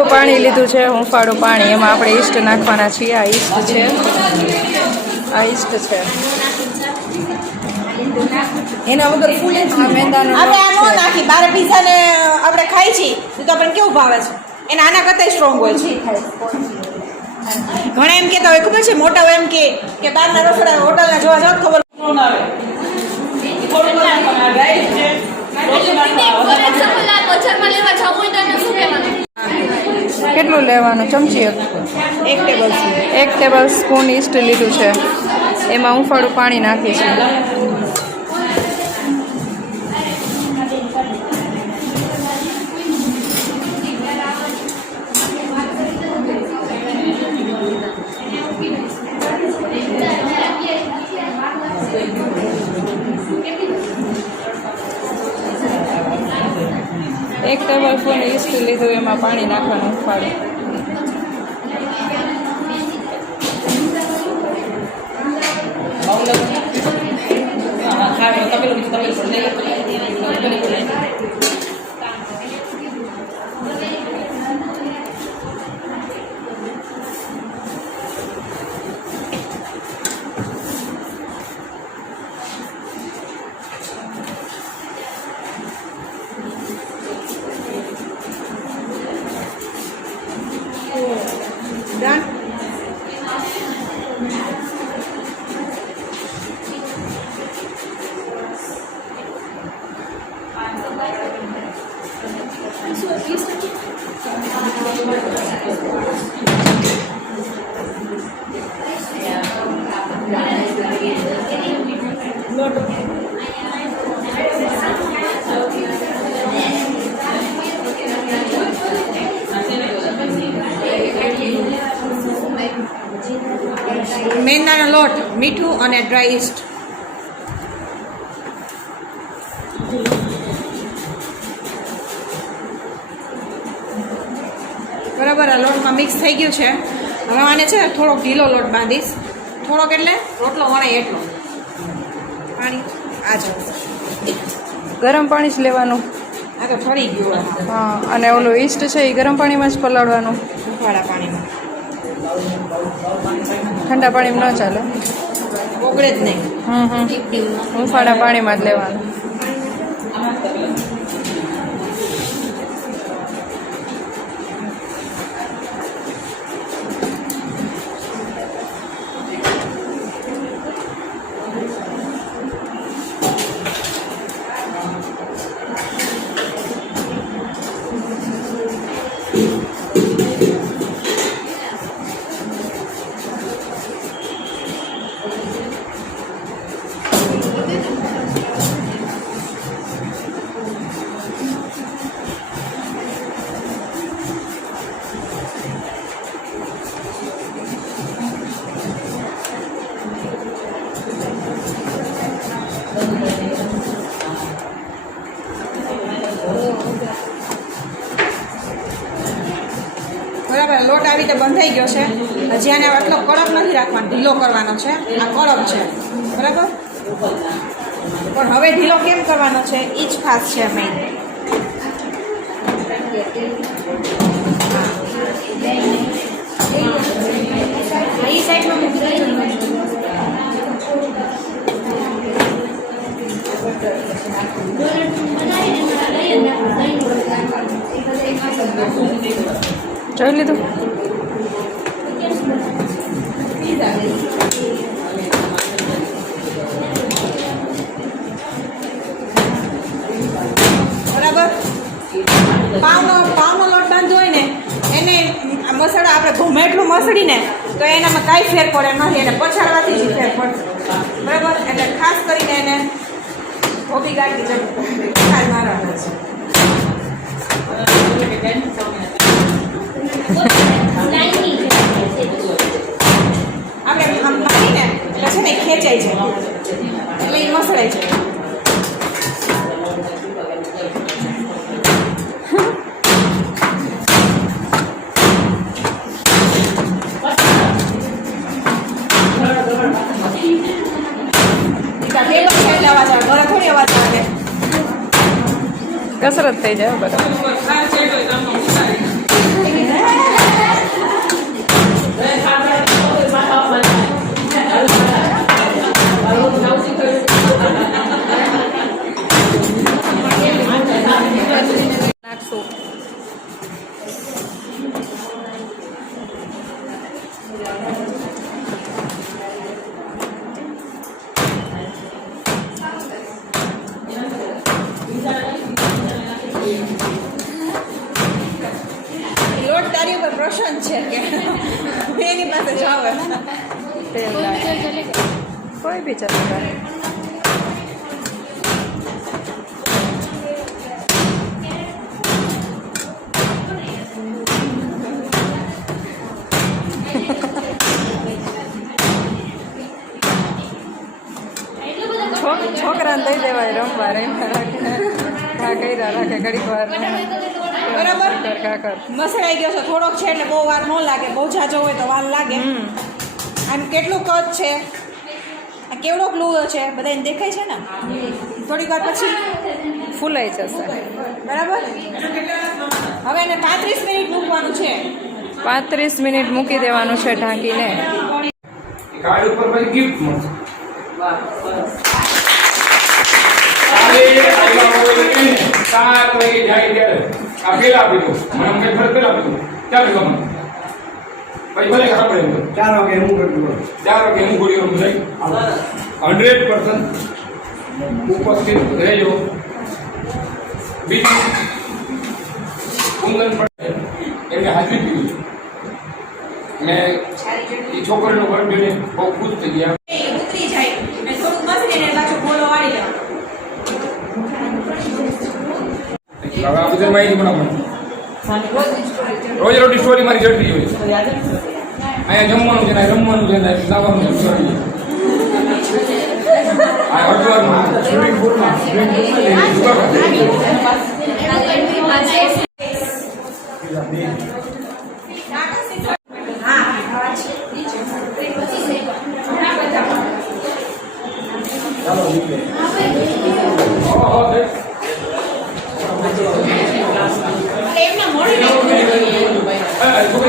હુંફાળું પાણી લીધું છે, હુંફાળું પાણી. એમાં આપણે ઈસ્ટ નાખવાના છીએ. આ ઈસ્ટ છે, આ ઈસ્ટ છે. એના વગર ફૂલ મેંદાનો આપણે આ નો નાખી બાર પીઝા ને આપણે ખાઈ છીએ તો આપણને કેવું ભાવે છે, એને આના કરતા સ્ટ્રોંગ હોય છે. ઘણા એમ કહેતા હોય ખબર છે, મોટા હોય એમ કે બહારના રસોડા હોટલના જોવા જાવ ખબર કેટલું લેવાનું? ચમચી 1 ટેબલ સ્પૂન ઈસ્ટ લીધું છે. એમાં હુંફાળું પાણી નાખીશું. એક ટેબલ સ્પૂન ઈસ્ટ લીધું, એમાં પાણી નાખવાનું હુંફાળું. મેંદાનો લોટ, મીઠું અને ડ્રાય ઈસ્ટ. બરાબર આ લોટમાં મિક્સ થઈ ગયું છે. હવે આને છે થોડોક ઢીલો લોટ બાંધીશ. થોડોક એટલે રોટલો વણાય એટલો. પાણી આ જ ગરમ પાણી જ લેવાનું. આ તો ઠરી ગયું. હા, અને ઓલું ઈસ્ટ છે એ ગરમ પાણીમાં જ પલાળવાનું. ઉફાળા પાણીમાં, ઠંડા પાણીમાં ન ચાલે, ઓગળે જ નહીં. હુંફાળા પાણીમાં જ લેવાનું. બરાબર લોટ આવી રીતે બંધાઈ ગયો છે. હજી આને આટલો કડક નથી રાખવાનો, ઢીલો કરવાનો છે. આ કડક છે બરાબર, પણ હવે ઢીલો કેમ કરવાનો છે એ જ ખાસ છે મેઇન. એ સાઈડમાં જોઈ લીધું. બરાબર પાવનો લોટ બાંધવો હોય ને એને મસાલા આપણે ગમે એટલું મસળીને તો એનામાં કાંઈ ફેર પડે નથી, એને પછાડવાથી જ ફેર પડશે. બરાબર, એટલે ખાસ કરીને એને ધોબી ગાંઠી મારવાના છે. આપણે આમ મારીને પછી ને ખેંચાય છે એટલે એ મસળાય છે. કસરત થઈ જાય બધા. તારી ઉપર પ્રસન્ન છે કે એની પાસે જાવ તેલ લાગે. કોઈ બી ચાલે. છોકરાને દઈ દેવાય રમવા રમ્યા રાખીને ઘા કર્યા રાખે ઘડીક વાર બરાબર કાકર મસળાઈ ગયો છે થોડોક છે એટલે બહુ વાર ન લાગે બહુ જાજો હોય તો વાર લાગે આમ કેટલું કદ છે આ કેવડો ગ્લુઓ છે બધાને દેખાય છે ને થોડીક વાર પછી ફૂલાઈ જશે. બરાબર હવે એને 35 મિનિટ મૂકવાનું છે. 35 મિનિટ મૂકી દેવાનું છે ઢાંકીને. કાર્ડ ઉપર પછી ગિફ્ટ મળશે. ચાર વાગે જાય ત્યારે આ પેલા આપી દો મને કંઈ ફરક પેલા આપી દો ચાલો ગમે પછી ભલે ખબર પડે 4 વાગે હું કરી દઉં 4 વાગે હું ગોળીઓ જાય 100% ઉપસ્થિત રહેજો. બીજું કુંદન પડે એમને હાજરી પીવી ને એ છોકરીનો ઘર જોઈને બહુ ખુશ થઈ ગયા. ઉતરી જાય અને થોડુંક મસળીને પાછું ગોળો વાળી લેવાનો. હવે આ બધી માહિતી પણ રોજ રોટી સ્ટોરી મારી જડતી હોય. અહીંયા જમવાનું છે રમવાનું છે લાવવાનું છે સ્ટોરી. આ હરદ્વારમાં સ્વિમિંગ પૂલમાં એમના મોડી